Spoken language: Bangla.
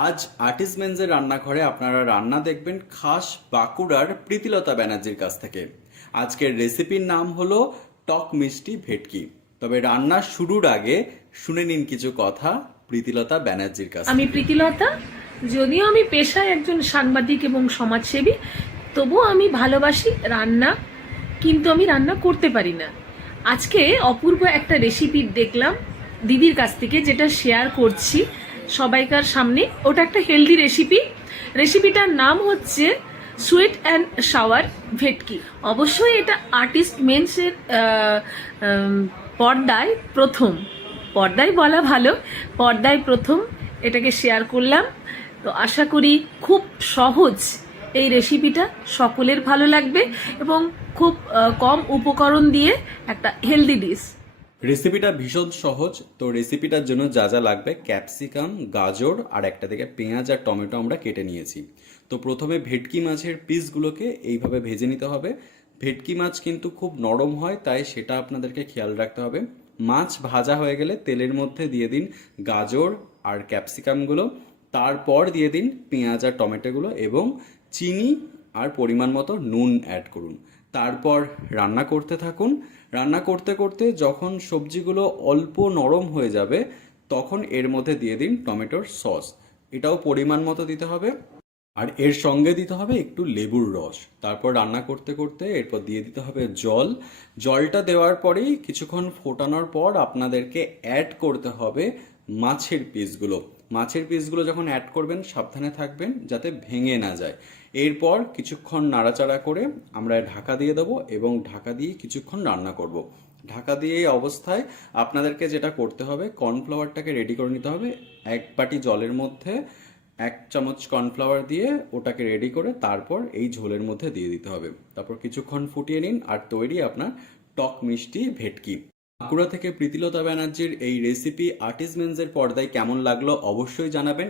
আজ আর্টিসমেন্সের রান্নাঘরে আপনারা রান্না দেখবেন খাস বাঁকুড়ার প্রীতিলতা ব্যানার্জির কাছ থেকে। আজকের রেসিপির নাম হলো টক মিষ্টি ভেটকি। তবে রান্না শুরুর আগে শুনে নিন কিছু কথা প্রীতিলতা ব্যানার্জির কাছ আমি থেকে। প্রীতিলতা। যদিও আমি পেশায় একজন সাংবাদিক এবং সমাজসেবী, তবুও আমি ভালোবাসি রান্না, কিন্তু আমি রান্না করতে পারি না। আজকে অপূর্ব একটা রেসিপি দেখলাম দিদির কাছ থেকে, যেটা শেয়ার করছি সবাইকার সামনে। ওটা একটা হেলদি রেসিপি। রেসিপিটার নাম হচ্ছে সুইট অ্যান্ড সাওয়ার ভেটকি। অবশ্যই এটা আর্টিস্ট মেন্সের পর্দায় বলা ভালো, পর্দায় প্রথম এটাকে শেয়ার করলাম। তো আশা করি খুব সহজ এই রেসিপিটা সকলের ভালো লাগবে এবং খুব কম উপকরণ দিয়ে একটা হেলদি ডিশ। রেসিপিটা ভীষণ সহজ। তো রেসিপিটার জন্য যা যা লাগবে, ক্যাপসিকাম, গাজর আর একটা থেকে পেঁয়াজ আর টমেটো আমরা কেটে নিয়েছি। তো প্রথমে ভেটকি মাছের পিসগুলোকে এইভাবে ভেজে নিতে হবে। ভেটকি মাছ কিন্তু খুব নরম হয়, তাই সেটা আপনাদেরকে খেয়াল রাখতে হবে। মাছ ভাজা হয়ে গেলে তেলের মধ্যে দিয়ে দিন গাজর আর ক্যাপসিকামগুলো, তারপর দিয়ে দিন পেঁয়াজ আর টমেটোগুলো এবং চিনি আর পরিমাণ মতো নুন অ্যাড করুন। তারপর রান্না করতে থাকুন। রান্না করতে করতে যখন সবজিগুলো অল্প নরম হয়ে যাবে, তখন এর মধ্যে দিয়ে দিন টমেটোর সস। এটাও পরিমাণ মতো দিতে হবে, আর এর সঙ্গে দিতে হবে একটু লেবুর রস। তারপর রান্না করতে করতে এরপর দিয়ে দিতে হবে জল। জলটা দেওয়ার পরেই কিছুক্ষণ ফোটানোর পর আপনাদেরকে অ্যাড করতে হবে মাছের পিসগুলো। মাছের পিসগুলো যখন অ্যাড করবেন সাবধানে থাকবেন যাতে ভেঙে না যায়। এরপর কিছুক্ষণ নাড়াচাড়া করে আমরা ঢাকা দিয়ে দেবো এবং ঢাকা দিয়ে কিছুক্ষণ রান্না করব। ঢাকা দিয়ে এই অবস্থায় আপনাদেরকে যেটা করতে হবে, কর্নফ্লাওয়ারটাকে রেডি করে নিতে হবে। এক বাটি জলের মধ্যে 1 চামচ কর্নফ্লাওয়ার দিয়ে ওটাকে রেডি করে তারপর এই ঝোলের মধ্যে দিয়ে দিতে হবে। তারপর কিছুক্ষণ ফুটিয়ে নিন আর তৈরি আপনার টক মিষ্টি ভেটকি। বাঁকুড়া থেকে প্রীতিলতা ব্যানার্জির এই রেসিপি আর্টিসমেন্সের পর্দায় কেমন লাগলো অবশ্যই জানাবেন।